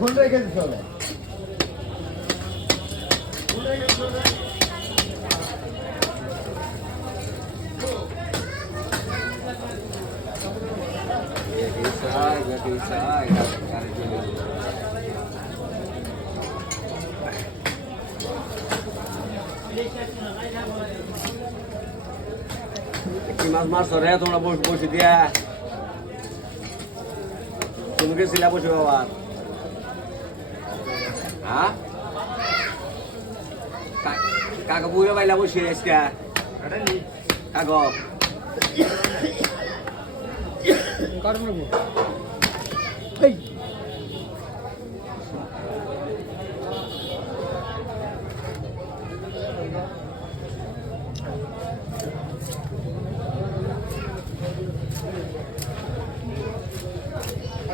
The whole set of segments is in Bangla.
ফোন রেখে দিতে হবে। কি মাছ মারছো রে তোমরা বসে দিয়া তুমি গেছিলা বসে বাবা হ্যাঁ কাকা বুড়ে বাইলা বসে আজকে কাকো কারণ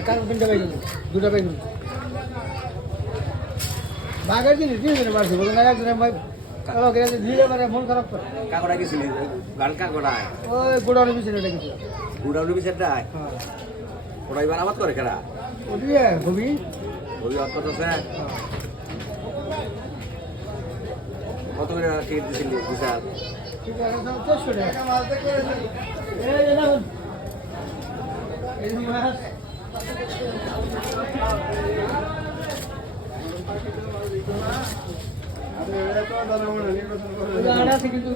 কারণ তিনটা পাইনি দুটা পাইনি বাঘের জিনিস তিনজনে পারছি বলুন একজনে ধীরে মানে মন খারাপ করে কাকড়া গেছিলি গান কাকড়া ওই গোডাউনের পিছনে রেখেছিল গুড়াউনি বিচারটা হ্যাঁ ওরা এবার আবাদ করে খেলা ওটি হবি ওই অত আছে কত করে টিকিট দিছিলি বিশাল ঠিক আছে 400 টাকা এই মাছ আড়া থেকে কিন্তু